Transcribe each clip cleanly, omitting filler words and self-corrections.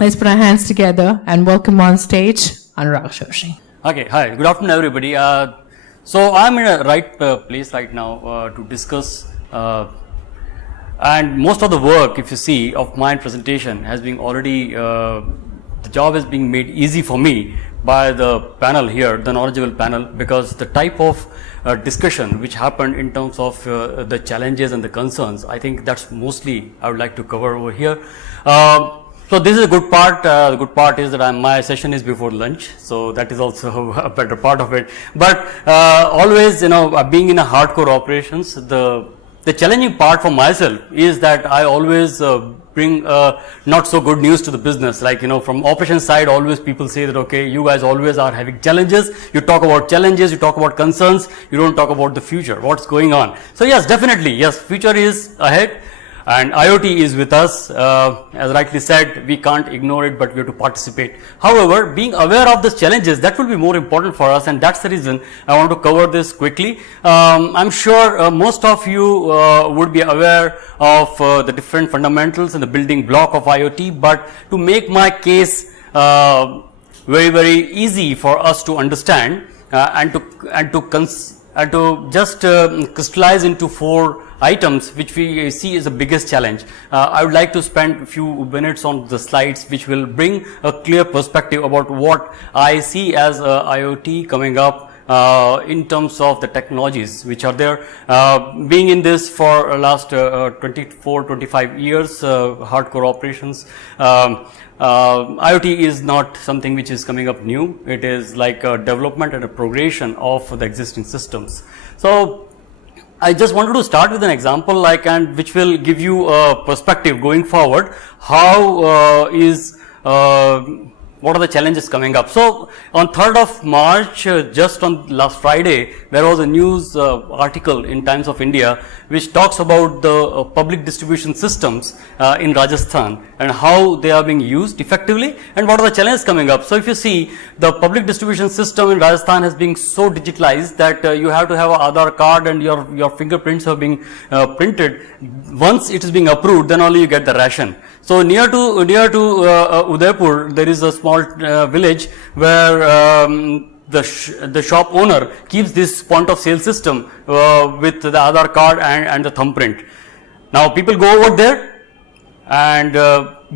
Let's put our hands together and welcome on stage Anurag Joshi. Okay, hi, good afternoon everybody. So I'm in a right place right now to discuss and most of the work, if you see, of my presentation has been already, the job is being made easy for me by the panel here, the knowledgeable panel, because the type of discussion which happened in terms of the challenges and the concerns, I think that's mostly I would like to cover over here. So this is a good part. The good part is that my session is before lunch, so that is also a better part of it. But always, being in a hardcore operations, the challenging part for myself is that I always bring not so good news to the business. Like, from operations side, always people say that, okay, you guys always are having challenges. You talk about challenges, you talk about concerns, you don't talk about the future, what's going on. So yes, definitely, yes, future is ahead. And IoT is with us. As rightly said, we can't ignore it, but we have to participate. However, being aware of the challenges, that will be more important for us, and that's the reason I want to cover this quickly. I'm sure most of you would be aware of the different fundamentals and the building block of IoT, but to make my case very, very easy for us to understand and to just crystallize into 4 items which we see is the biggest challenge. I would like to spend a few minutes on the slides which will bring a clear perspective about what I see as IoT coming up in terms of the technologies which are there. Being in this for last 24-25 years, hardcore operations, IoT is not something which is coming up new. It is like a development and a progression of the existing systems. So I just wanted to start with an example which will give you a perspective going forward. What are the challenges coming up? So on 3rd of March, just on last Friday, there was a news article in Times of India which talks about the public distribution systems in Rajasthan and how they are being used effectively and what are the challenges coming up. So if you see, the public distribution system in Rajasthan has been so digitalized that you have to have an Aadhaar card and your fingerprints are being printed. Once it is being approved, then only you get the ration. So near to Udaipur, there is a small village where the shop owner keeps this point of sale system with the Aadhaar card and the thumbprint. Now people go over there and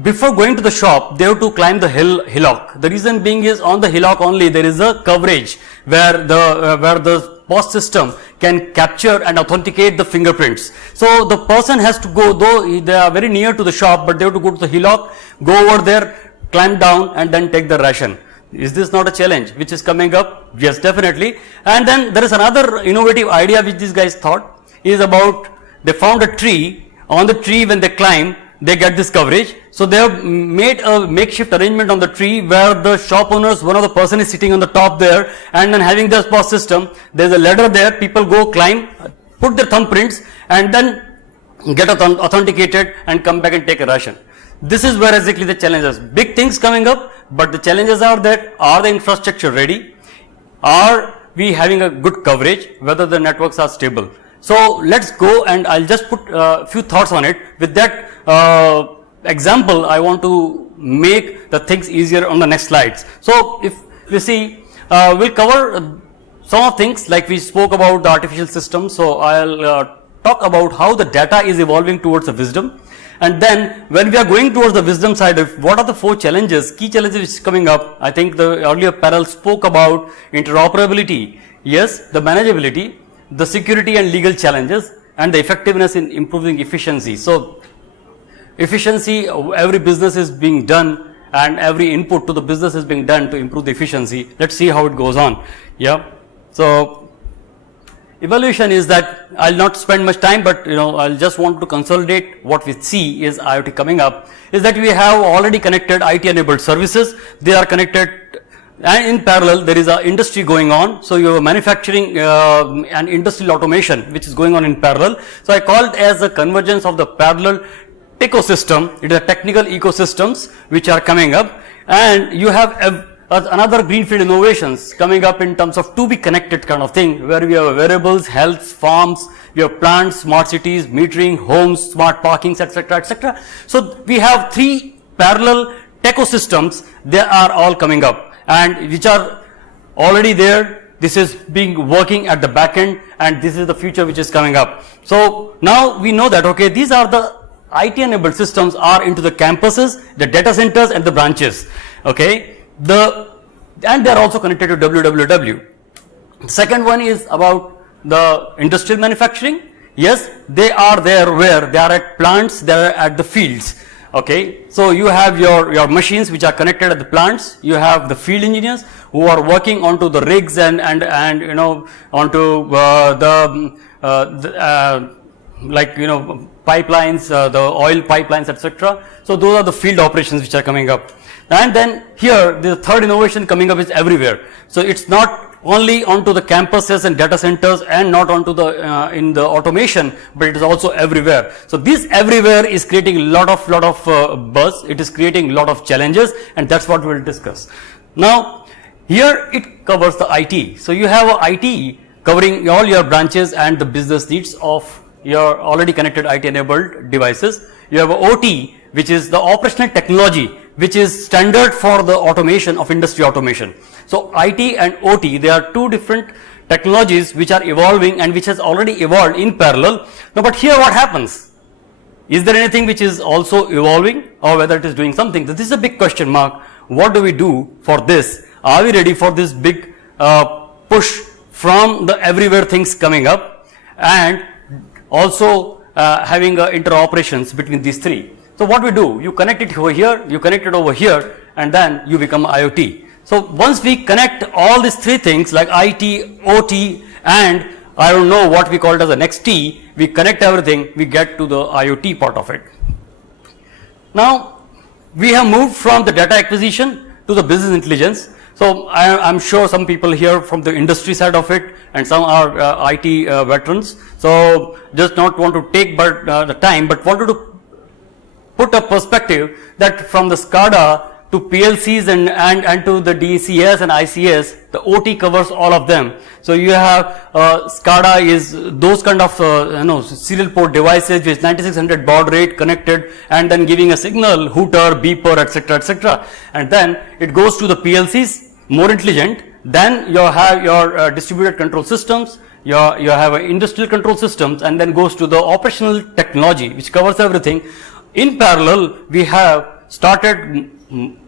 before going to the shop, they have to climb the hillock. The reason being is on the hillock only there is a coverage where the POS system can capture and authenticate the fingerprints. So the person has to go, though they are very near to the shop, but they have to go to the hillock, go over there, climb down and then take the ration. Is this not a challenge which is coming up? Yes, definitely. And then there is another innovative idea which these guys thought is about, they found a tree. On the tree when they climb, they get this coverage. So they have made a makeshift arrangement on the tree where the shop owners, one of the person is sitting on the top there and then having this POS system. There's a ladder there, people go climb, put their thumbprints and then get authenticated and come back and take a ration. This is where exactly the challenges. Big things coming up, but the challenges are that, are the infrastructure ready? Are we having a good coverage? Whether the networks are stable? So let's go and I'll just put a few thoughts on it. With that example, I want to make the things easier on the next slides. So if you see, we'll cover some of things like we spoke about the artificial system. So I'll talk about how the data is evolving towards the wisdom. And then when we are going towards the wisdom side, what are the 4 challenges, key challenges which is coming up? I think the earlier panel spoke about interoperability. Yes, the manageability, the security and legal challenges, and the effectiveness in improving efficiency. So efficiency, every business is being done and every input to the business is being done to improve the efficiency. Let's see how it goes on. Yeah. So evaluation is that I'll not spend much time, but I'll just want to consolidate what we see is IoT coming up is that we have already connected IT enabled services. They are connected and in parallel there is a industry going on. So you have manufacturing and industrial automation which is going on in parallel. So I call it as a convergence of the parallel ecosystem. It is a technical ecosystems which are coming up, and you have another greenfield innovations coming up in terms of to be connected kind of thing, where we have wearables, health, farms, we have plants, smart cities, metering, homes, smart parkings, etc., etc. So we have 3 parallel techosystems, they are all coming up, and which are already there. This is being working at the back end, and this is the future which is coming up. So now we know that, okay, these are the IT enabled systems are into the campuses, the data centers and the branches. Okay, and they are also connected to WWW. The second one is about the industrial manufacturing. Yes, they are there where they are at plants, they are at the fields. Okay, so you have your machines which are connected at the plants. You have the field engineers who are working onto the rigs and you know, onto like, you know, pipelines, the oil pipelines, etc. So those are the field operations which are coming up. And then here the third innovation coming up is everywhere. So it's not only onto the campuses and data centers and not onto the in the automation, but it is also everywhere. So this everywhere is creating a lot of buzz. It is creating a lot of challenges, and that's what we will discuss. Now here it covers the IT. So you have a IT covering all your branches and the business needs of your already connected IT enabled devices. You have a OT, which is the operational technology, which is standard for the automation of industry automation. So IT and OT, they are two different technologies which are evolving and which has already evolved in parallel. Now, but here what happens? Is there anything which is also evolving, or whether it is doing something? This is a big question mark. What do we do for this? Are we ready for this big push from the everywhere things coming up, and also having interoperations between these three? So what we do, you connect it over here, you connect it over here, and then you become IoT. So once we connect all these three things like IT, OT, and I don't know what we call it as the next T, we connect everything, we get to the IoT part of it. Now we have moved from the data acquisition to the business intelligence. So I'm sure some people here from the industry side of it, and some are IT veterans. So just not want to take the time, but wanted to put a perspective that from the SCADA to PLCs and to the DCS and ICS, the OT covers all of them. So you have SCADA is those kind of serial port devices with 9600 baud rate connected and then giving a signal, hooter, beeper, etc., etc. And then it goes to the PLCs, more intelligent. Then you have your distributed control systems. You have industrial control systems, and then goes to the operational technology, which covers everything. In parallel, we have started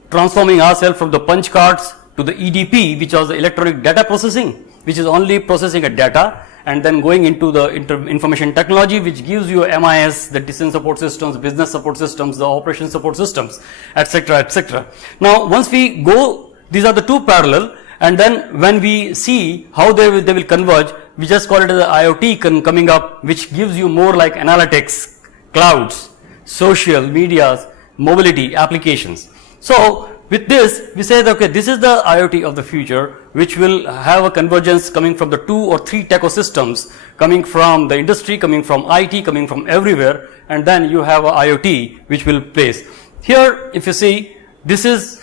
transforming ourselves from the punch cards to the EDP, which was the electronic data processing, which is only processing a data, and then going into the information technology, which gives you MIS, the decision support systems, business support systems, the operation support systems, etc., etc. Now, once we go, these are the two parallel, and then when we see how they will converge, we just call it as IoT coming up, which gives you more like analytics, clouds, social, medias, mobility, applications. So with this, we say that, okay, this is the IoT of the future, which will have a convergence coming from the 2 or 3 ecosystems, coming from the industry, coming from IT, coming from everywhere, and then you have a IoT which will place. Here, if you see, this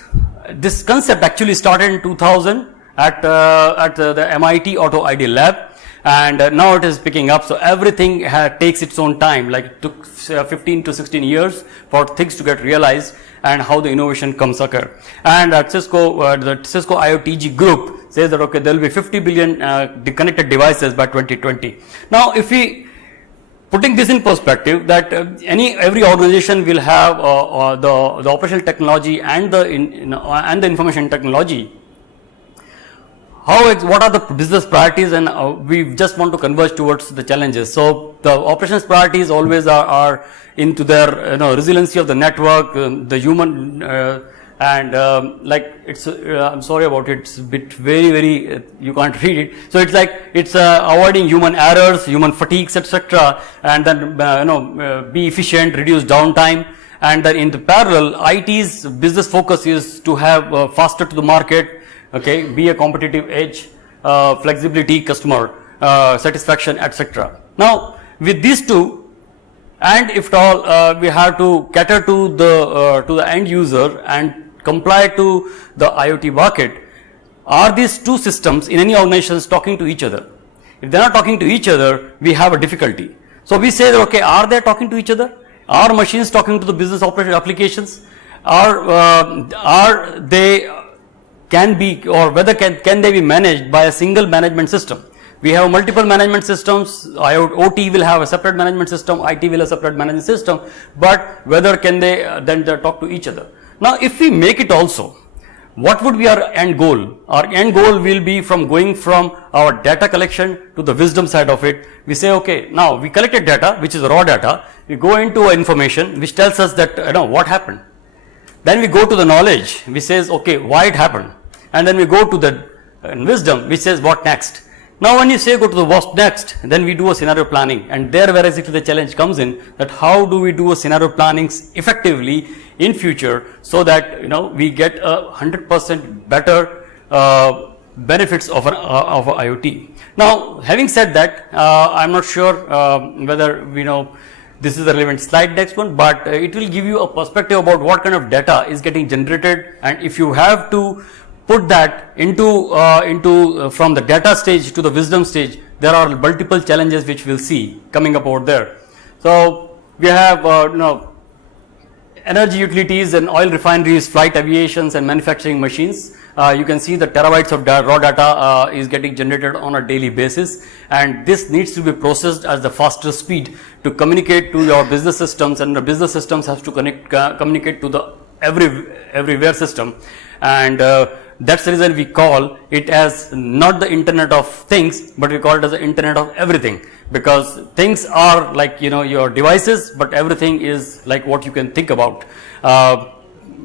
concept actually started in 2000 at the MIT Auto ID Lab. And now it is picking up. So everything takes its own time, like it took 15 to 16 years for things to get realized and how the innovation comes occur. And at Cisco, the Cisco IoTG group says that, okay, there will be 50 billion connected devices by 2020. Now, if we putting this in perspective, that every organization will have the operational technology and the information technology. What are the business priorities, and we just want to converge towards the challenges. So the operations priorities always are into their resiliency of the network, the human like it's I'm sorry about it, it's a bit very you can't read it. So it's like it's avoiding human errors, human fatigues, etc., and then be efficient, reduce downtime. And then in the parallel, IT's business focus is to have faster to the market. Okay, be a competitive edge, flexibility, customer satisfaction, etc. Now, with these two, and if at all we have to cater to the end user and comply to the IoT market, are these two systems in any organizations talking to each other? If they are not talking to each other, we have a difficulty. So we say that, okay, are they talking to each other? Are machines talking to the business operation applications? are they can be, or whether can they be managed by a single management system? We have multiple management systems. IoT will have a separate management system, IT will have a separate management system, but whether can they then talk to each other? Now, if we make it also, what would be our end goal? Our end goal will be from going from our data collection to the wisdom side of it. We say, okay, now we collected data, which is raw data. We go into information which tells us that what happened. Then we go to the knowledge, which says, okay, why it happened. And then we go to the wisdom, which says what next. Now, when you say go to the what's next, then we do a scenario planning, and there where basically the challenge comes in, that how do we do a scenario planning effectively in future, so that we get 100% better benefits of IoT. Now, having said that, I'm not sure whether this is the relevant slide, next one, but it will give you a perspective about what kind of data is getting generated, and if you have to put that into from the data stage to the wisdom stage, there are multiple challenges which we'll see coming up over there. So we have energy utilities and oil refineries, flight aviations and manufacturing machines. You can see the terabytes of raw data is getting generated on a daily basis, and this needs to be processed at the faster speed to communicate to your business systems, and the business systems have to communicate to the everywhere system, and that's the reason we call it as not the Internet of Things, but we call it as the Internet of Everything, because things are like your devices, but everything is like what you can think about.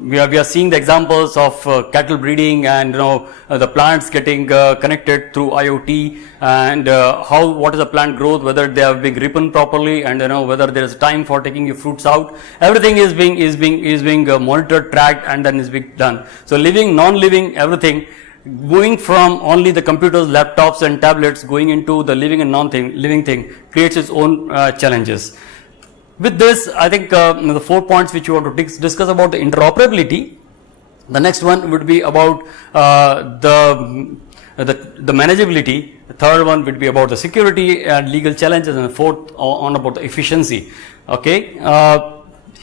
We are seeing the examples of cattle breeding and the plants getting connected through IoT, and what is the plant growth, whether they are being ripened properly, and whether there is time for taking your fruits out. Everything is being monitored, tracked, and then is being done. So living, non-living, everything, moving from only the computers, laptops and tablets, going into the living and non-living thing creates its own challenges. With this, I think the 4 points which you want to discuss about the interoperability. The next one would be about the manageability. The third one would be about the security and legal challenges, and the fourth on about the efficiency. Okay,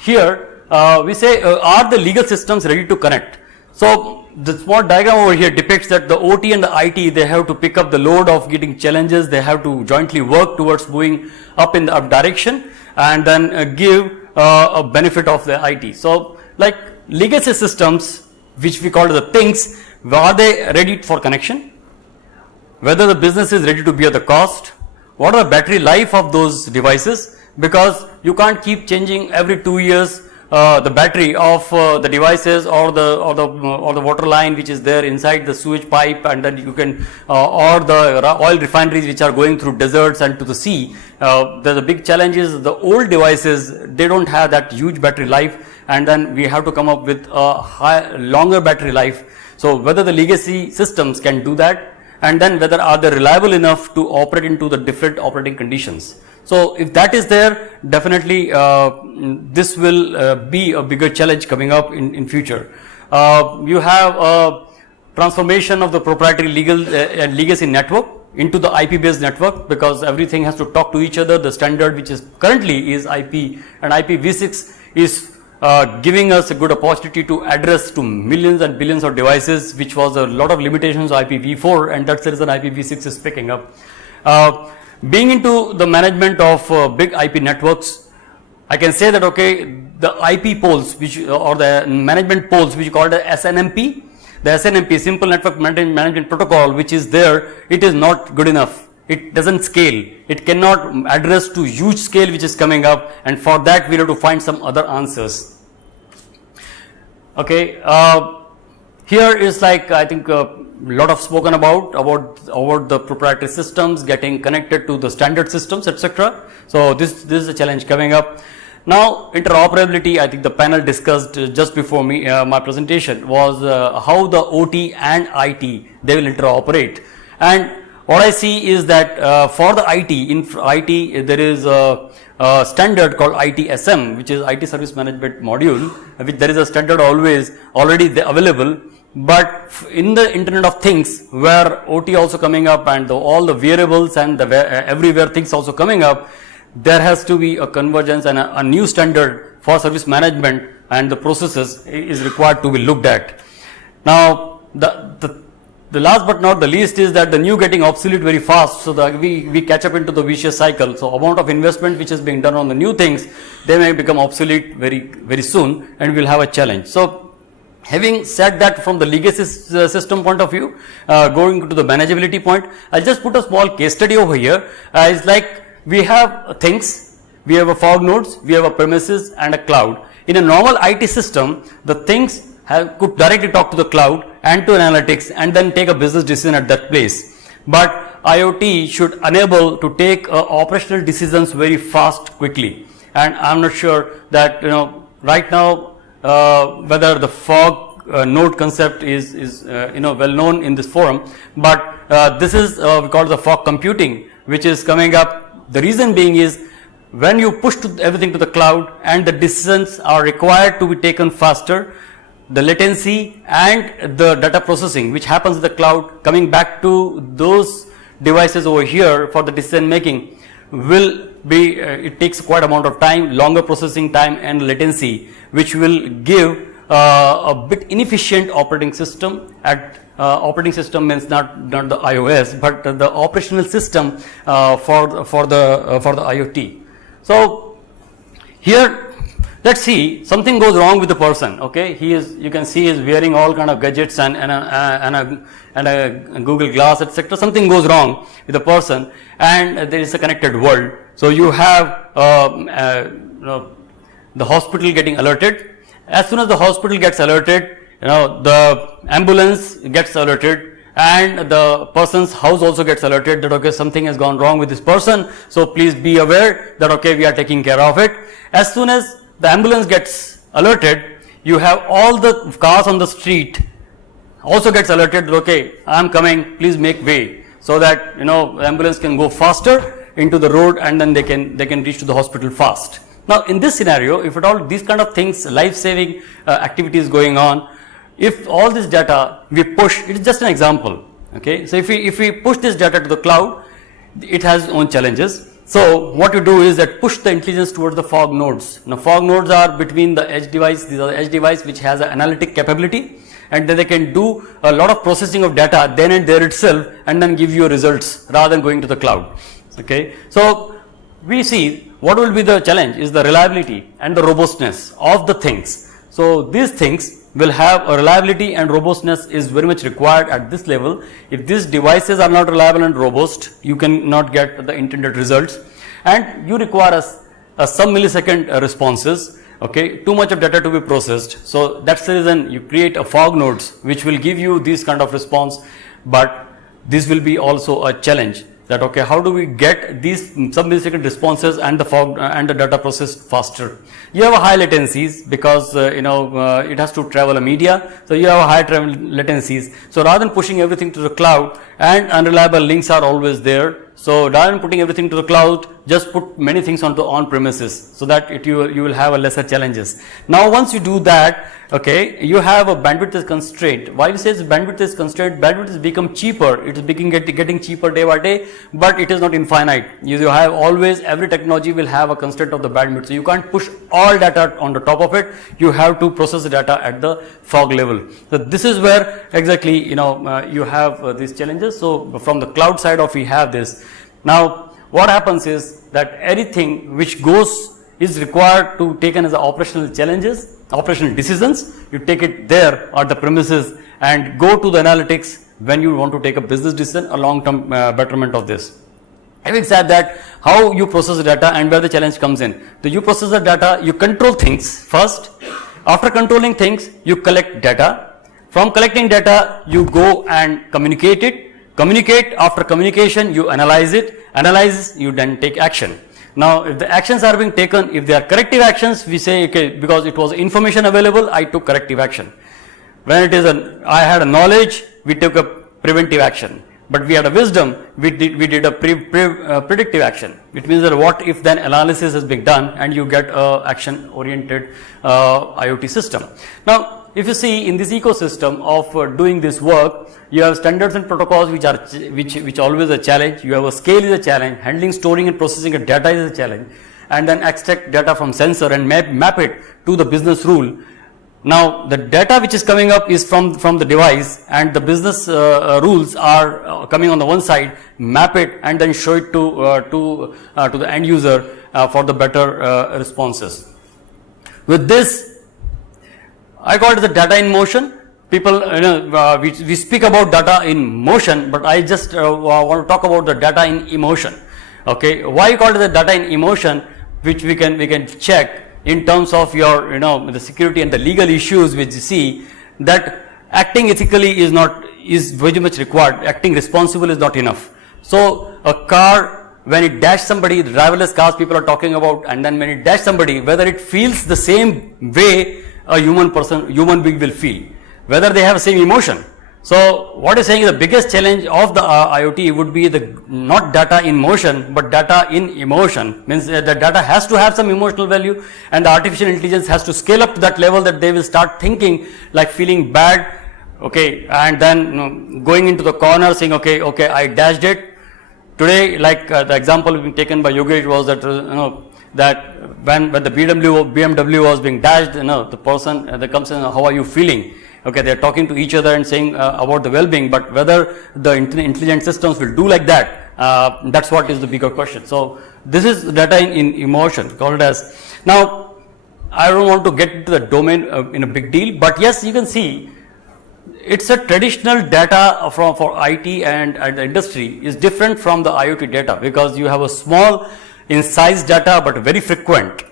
here we say, are the legal systems ready to connect? So the small diagram over here depicts that the OT and the IT, they have to pick up the load of getting challenges. They have to jointly work towards moving up in the up direction, and then give a benefit of the IT. So like legacy systems, which we call the things, are they ready for connection? Whether the business is ready to bear the cost? What are the battery life of those devices? Because you can't keep changing every 2 years the battery of the devices, or the water line which is there inside the sewage pipe, and then you can or the oil refineries which are going through deserts and to the sea. There's a big challenge is the old devices, they don't have that huge battery life, and then we have to come up with a longer battery life. So whether the legacy systems can do that, and then whether are they reliable enough to operate into the different operating conditions. So if that is there, definitely this will be a bigger challenge coming up in future. You have a transformation of the proprietary legal and legacy network into the IP based network, because everything has to talk to each other. The standard which is currently is IP, and IPv6 is giving us a good opportunity to address to millions and billions of devices, which was a lot of limitations of IPv4, and that's the reason IPv6 is picking up. Being into the management of big IP networks, I can say that okay, the IP poles or the management poles which you call the SNMP, the SNMP, Simple Network Management Protocol, which is there, it is not good enough. It doesn't scale. It cannot address to huge scale which is coming up, and for that we have to find some other answers. Okay, here is like I think lot of spoken about the proprietary systems getting connected to the standard systems, etc. So this is a challenge coming up. Now interoperability, I think the panel discussed just before me my presentation was how the OT and IT they will interoperate. And what I see is that for the IT, in IT there is a standard called ITSM, which is IT Service Management Module, which there is a standard already available. But in the Internet of Things, where OT also coming up, and all the variables and the everywhere things also coming up, there has to be a convergence and a new standard for service management and the processes is required to be looked at. Now, the last but not the least is that the new getting obsolete very fast, so that we catch up into the vicious cycle. So amount of investment which is being done on the new things, they may become obsolete very soon, and we'll have a challenge. So having said that, from the legacy system point of view, going to the manageability point, I'll just put a small case study over here. It's like we have things, we have a fog nodes, we have a premises and a cloud. In a normal IT system, the things could directly talk to the cloud and to analytics and then take a business decision at that place. But IoT should enable to take operational decisions very fast, quickly. And I'm not sure that, right now, whether the fog node concept is well known in this forum, but this is we call the fog computing, which is coming up. The reason being is, when you push everything to the cloud and the decisions are required to be taken faster, the latency and the data processing which happens in the cloud coming back to those devices over here for the decision making will be, it takes quite amount of time, longer processing time and latency, which will give a bit inefficient operating system. Operating system means not the iOS, but the operational system for the IoT. So here, let's see, something goes wrong with the person. Okay, you can see he is wearing all kind of gadgets and a Google Glass, etc. Something goes wrong with the person, and there is a connected world. So you have the hospital getting alerted. As soon as the hospital gets alerted, the ambulance gets alerted, and the person's house also gets alerted that, okay, something has gone wrong with this person, so please be aware that, okay, we are taking care of it. As soon as the ambulance gets alerted, you have all the cars on the street also gets alerted that, okay, I am coming, please make way, so that the ambulance can go faster into the road, and then they can reach to the hospital fast. Now, in this scenario, if at all these kind of things, life-saving activities going on, if all this data we push, it is just an example. Okay, so if we push this data to the cloud, it has its own challenges. So what you do is that push the intelligence towards the fog nodes. Now, fog nodes are between the edge device. These are the edge device which has an analytic capability, and then they can do a lot of processing of data then and there itself, and then give you results rather than going to the cloud. Okay, so we see what will be the challenge is the reliability and the robustness of the things. So these things will have a reliability and robustness is very much required at this level. If these devices are not reliable and robust, you cannot get the intended results, and you require a some millisecond responses. Okay, too much of data to be processed. So that's the reason you create a fog nodes which will give you this kind of response, but this will be also a challenge. That, okay, how do we get these sub-millisecond responses and the fog and the data processed faster? You have a high latencies because it has to travel a media, so you have a high travel latencies. So rather than pushing everything to the cloud, and unreliable links are always there. So rather than putting everything to the cloud, just put many things onto on-premises, so that you will have a lesser challenges. Now, once you do that, okay, you have a bandwidth is constrained. Why we say bandwidth is constrained? Bandwidth is become cheaper. It is getting cheaper day by day, but it is not infinite. You have always, every technology will have a constraint of the bandwidth. So you can't push all data on the top of it. You have to process the data at the fog level. So this is where exactly you have these challenges. So from the cloud side of we have this. Now what happens is that anything which goes is required to taken as operational challenges, operational decisions. You take it there at the premises and go to the analytics when you want to take a business decision, a long-term betterment of this. Having said that, how you process the data and where the challenge comes in. So you process the data, you control things first. After controlling things, you collect data. From collecting data, you go and communicate it. Communicate, after communication, you analyze it. Analyze, you then take action. Now, if the actions are being taken, if they are corrective actions, we say, okay, because it was information available, I took corrective action. When it is I had a knowledge, we took a preventive action. But we had a wisdom, we did a predictive action. It means that what if then analysis is being done and you get a action oriented IoT system. Now, if you see in this ecosystem of doing this work, you have standards and protocols which always a challenge. You have a scale is a challenge. Handling, storing and processing of data is a challenge. and then extract data from sensor and map it to the business rule. Now the data which is coming up is from the device, and the business rules are coming on the one side, map it and then show it to the end user for the better responses. With this, I call it the data in motion. People, we speak about data in motion, but I just want to talk about the data in emotion. Okay, why you call it the data in emotion, which we can check in terms of your, the security and the legal issues which you see, that acting ethically is very much required. Acting responsible is not enough. So a car, when it dash somebody, the driverless cars people are talking about, and then when it dash somebody, whether it feels the same way a human being will feel, whether they have the same emotion. So what is saying is the biggest challenge of the IoT would be the not data in motion, but data in emotion. Means the data has to have some emotional value, and the artificial intelligence has to scale up to that level that they will start thinking like feeling bad, okay, and then going into the corner saying, okay, I dashed it. Today, like the example being taken by Yogesh was that that when the BMW was being dashed, the person that comes in, how are you feeling? Okay, they are talking to each other and saying about the well-being, but whether the intelligent systems will do like that, that's what is the bigger question. So this is data in emotion, called as. Now, I don't want to get into the domain in a big deal, but yes, you can see it's a traditional data for IT and the industry is different from the IoT data, because you have a small in size data but very frequent,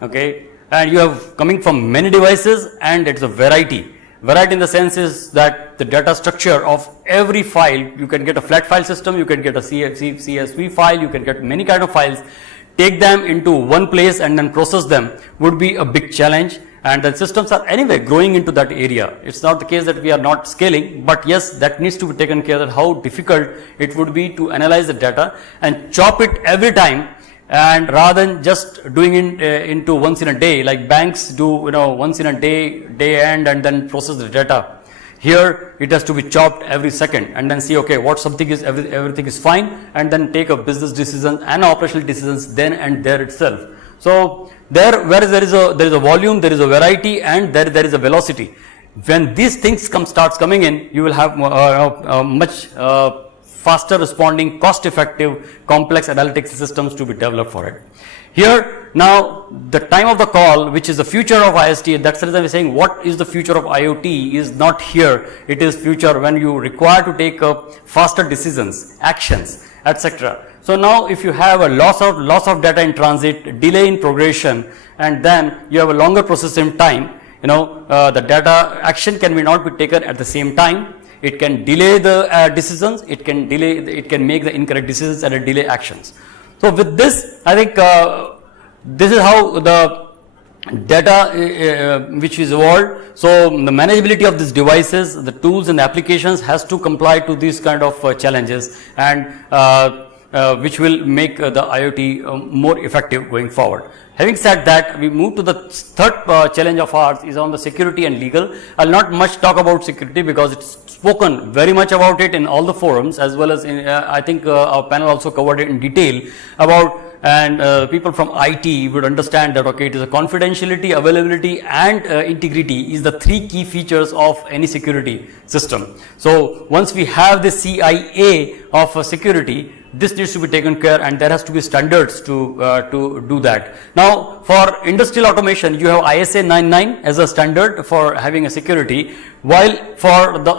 okay, and you have coming from many devices, and it's a variety. Variety in the sense is that the data structure of every file, you can get a flat file system, you can get a CSV file, you can get many kind of files, take them into one place and then process them would be a big challenge, and the systems are anyway growing into that area. It's not the case that we are not scaling, but yes, that needs to be taken care of, how difficult it would be to analyze the data and chop it every time, and rather than just doing it into once in a day, like banks do, once in a day end, and then process the data. Here it has to be chopped every second and then see, okay, what something is, everything is fine, and then take a business decision and operational decisions then and there itself. So whereas there is a volume, there is a variety, and there is a velocity. When these things starts coming in, you will have much faster responding, cost effective, complex analytics systems to be developed for it. Here now the time of the call, which is the future of IST, that's the reason we're saying what is the future of IoT is not here. It is future when you require to take faster decisions, actions, etc. So now if you have a loss of data in transit, delay in progression, and then you have a longer processing time, the data action can not be taken at the same time. It can delay the decisions, it can make the incorrect decisions and delay actions. So with this, I think this is how the data which is evolved. So the manageability of these devices, the tools and the applications has to comply to these kind of challenges, and which will make the IoT more effective going forward. Having said that, we move to the third challenge of ours is on the security and legal. I'll not much talk about security because it's spoken very much about it in all the forums, as well as in, I think our panel also covered it in detail about, and people from IT would understand that, okay, it is a confidentiality, availability, and integrity is the three key features of any security system. So once we have the CIA of security, this needs to be taken care, and there has to be standards to do that. Now for industrial automation, you have ISA 99 as a standard for having a security, while for the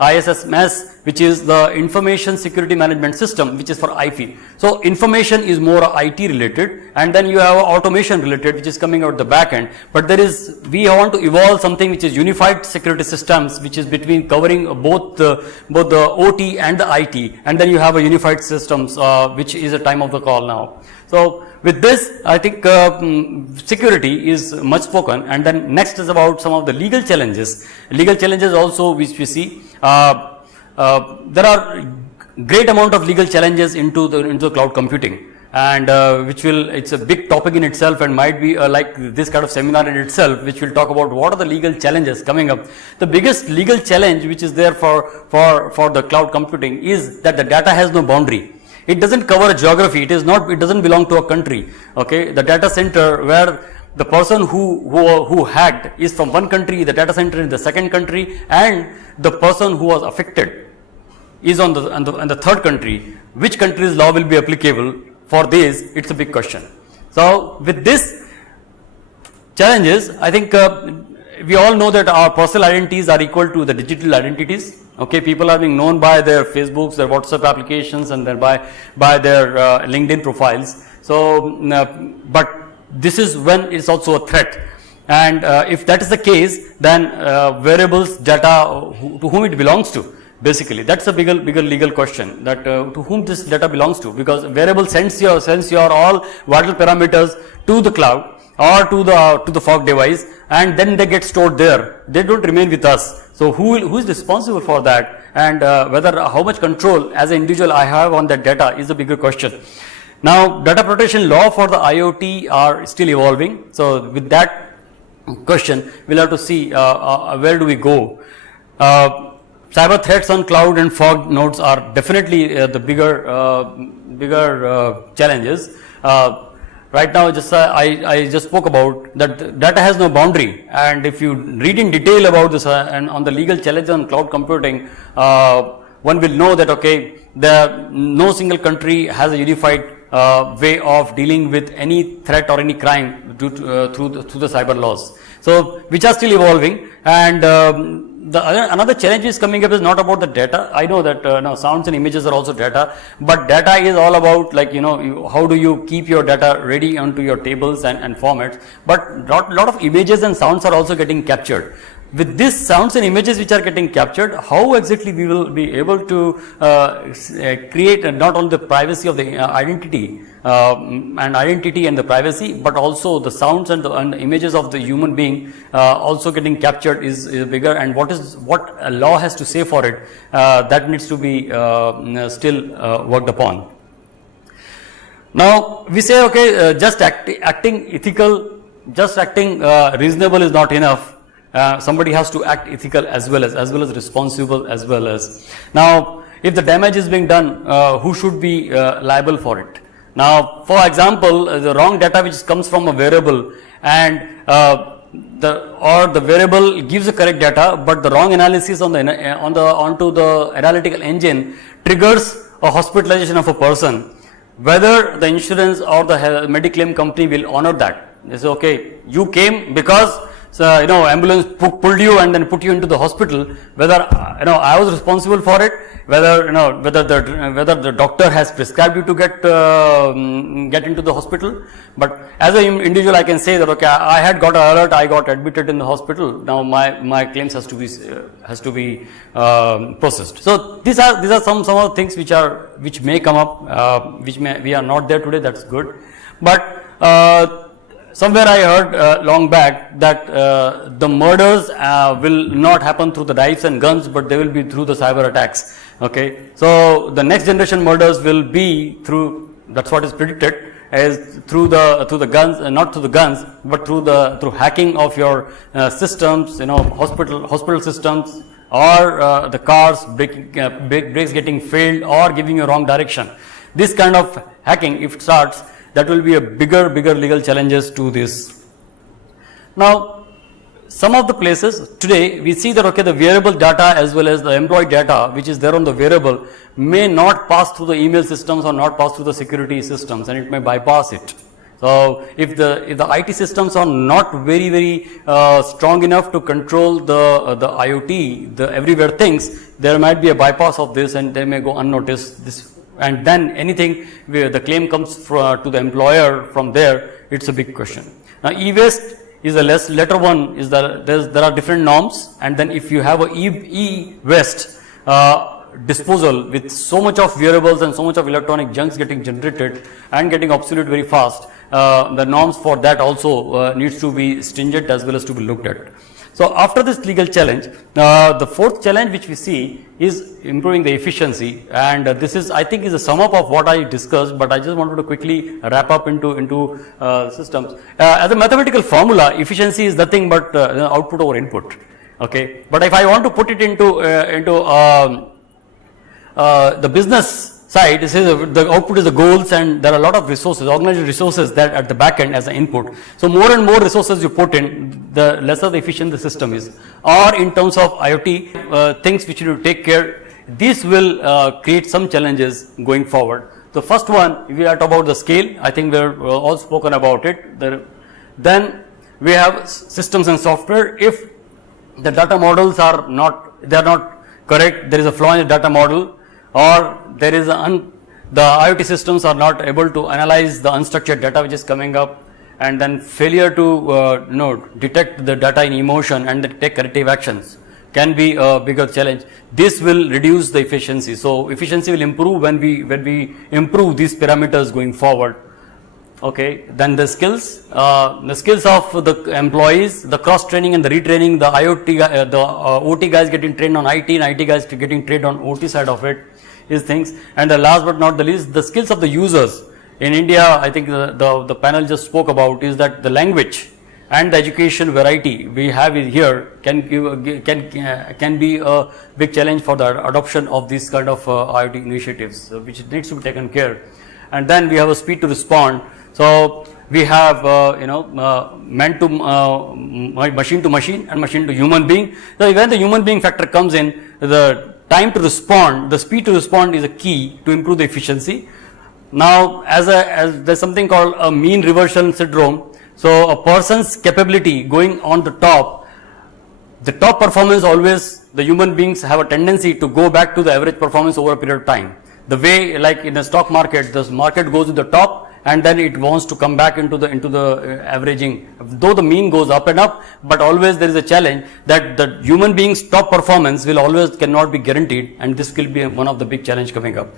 ISMS, which is the Information Security Management System, which is for IP. So information is more IT related, and then you have automation related, which is coming out the back end. But we want to evolve something which is unified security systems, which is between covering both the OT and the IT, and then you have a unified systems, which is a time of the call now. So with this, I think security is much spoken, and then next is about some of the legal challenges. Legal challenges also which we see. There are great amount of legal challenges into cloud computing, and it's a big topic in itself, and might be like this kind of seminar in itself, which will talk about what are the legal challenges coming up. The biggest legal challenge which is there for the cloud computing is that the data has no boundary. It doesn't cover a geography. It doesn't belong to a country. Okay, the data center where the person who hacked is from one country, the data center in the second country, and the person who was affected is on the third country. Which country's law will be applicable for this? It's a big question. So with this challenges, I think we all know that our personal identities are equal to the digital identities. Okay, people are being known by their Facebooks, their WhatsApp applications, and then by their LinkedIn profiles. So, but this is when it's also a threat. And if that is the case, then variables data to whom it belongs to. Basically, that's a bigger legal question, that to whom this data belongs to, because variable sends your all vital parameters to the cloud or to the fog device, and then they get stored there. They don't remain with us. So who is responsible for that, and whether how much control as an individual I have on that data is a bigger question. Now, data protection law for the IoT are still evolving. So with that question, we'll have to see where do we go. Cyber threats on cloud and fog nodes are definitely the bigger challenges. Right now, I just spoke about that data has no boundary, and if you read in detail about this and on the legal challenge on cloud computing, one will know that okay, no single country has a unified way of dealing with any threat or any crime through the cyber laws. So which are still evolving, and another challenge is coming up is not about the data. I know that now sounds and images are also data, but data is all about, like, how do you keep your data ready onto your tables and formats. But lot of images and sounds are also getting captured. With these sounds and images which are getting captured, how exactly we will be able to create not only the privacy of the identity and the privacy, but also the sounds and the images of the human being also getting captured is bigger, and what a law has to say for it, that needs to be still worked upon. Now we say okay, just acting ethical, just acting reasonable is not enough. Somebody has to act ethical as well as responsible as well as. Now, if the damage is being done, who should be liable for it? Now, for example, the wrong data which comes from a variable, and the variable gives the correct data, but the wrong analysis onto the analytical engine triggers a hospitalization of a person. Whether the insurance or the Mediclaim company will honor that. They say, okay, you came because ambulance pulled you and then put you into the hospital. Whether I was responsible for it, whether the doctor has prescribed you to get into the hospital. But as an individual, I can say that okay, I had got an alert, I got admitted in the hospital. Now my claims has to be processed. So these are some of the things which may come up, we are not there today. That's good, but. Somewhere I heard long back that the murders will not happen through the knives and guns, but they will be through the cyber attacks. Okay, so the next generation murders will be through, that's what is predicted, as through the guns, not through the guns, but through hacking of your systems, hospital systems, or the cars brakes getting failed or giving you wrong direction. This kind of hacking, if it starts, that will be a bigger legal challenges to this. Now, some of the places today we see that okay, the variable data as well as the employee data which is there on the variable may not pass through the email systems or not pass through the security systems, and it may bypass it. So if the IT systems are not very strong enough to control the IoT, the everywhere things, there might be a bypass of this and they may go unnoticed. And then anything where the claim comes to the employer from there, it's a big question. Now, e-waste is the latter one, is that there are different norms, and then if you have a e-waste disposal with so much of variables and so much of electronic junks getting generated and getting obsolete very fast, the norms for that also needs to be stringent as well as to be looked at. So after this legal challenge, the fourth challenge which we see is improving the efficiency, and this is, I think, is a sum up of what I discussed, but I just wanted to quickly wrap up into systems. As a mathematical formula, efficiency is nothing but output over input. Okay, but if I want to put it into the business side, this is the output is the goals, and there are a lot of resources, organized resources that at the back end as an input. So more and more resources you put in, the lesser the efficient the system is. Or in terms of IoT, things which you need to take care, this will create some challenges going forward. The first one, if we are talking about the scale, I think we've all spoken about it. Then we have systems and software. If the data models are not correct, there is a flaw in the data model, or there is the IoT systems are not able to analyze the unstructured data which is coming up, and then failure to detect the data in emotion and take corrective actions can be a bigger challenge. This will reduce the efficiency. So efficiency will improve when we improve these parameters going forward. Okay, then the skills of the employees, the cross training and the retraining, the IoT, the OT guys getting trained on IT, and IT guys getting trained on OT side of it is things. And the last but not the least, the skills of the users. In India, I think the panel just spoke about is that the language and the education variety we have here can be a big challenge for the adoption of these kind of IoT initiatives, which needs to be taken care. And then we have a speed to respond. So we have man to machine to machine and machine to human being. So when the human being factor comes in, the time to respond, the speed to respond is a key to improve the efficiency. Now, as there's something called a mean reversion syndrome. So a person's capability going on the top performance, always the human beings have a tendency to go back to the average performance over a period of time. The way, like in the stock market, the market goes to the top and then it wants to come back into the averaging. Though the mean goes up and up, but always there is a challenge that the human being's top performance will always cannot be guaranteed, and this will be one of the big challenge coming up.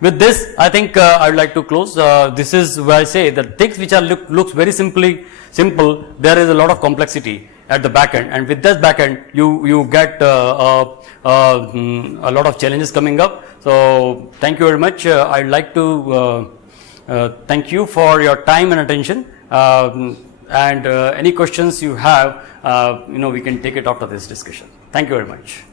With this, I think I would like to close. This is where I say that things which are looks very simple, there is a lot of complexity at the back end, and with this back end, you get a lot of challenges coming up. So thank you very much. I'd like to thank you for your time and attention. And any questions you have, we can take it after this discussion. Thank you very much.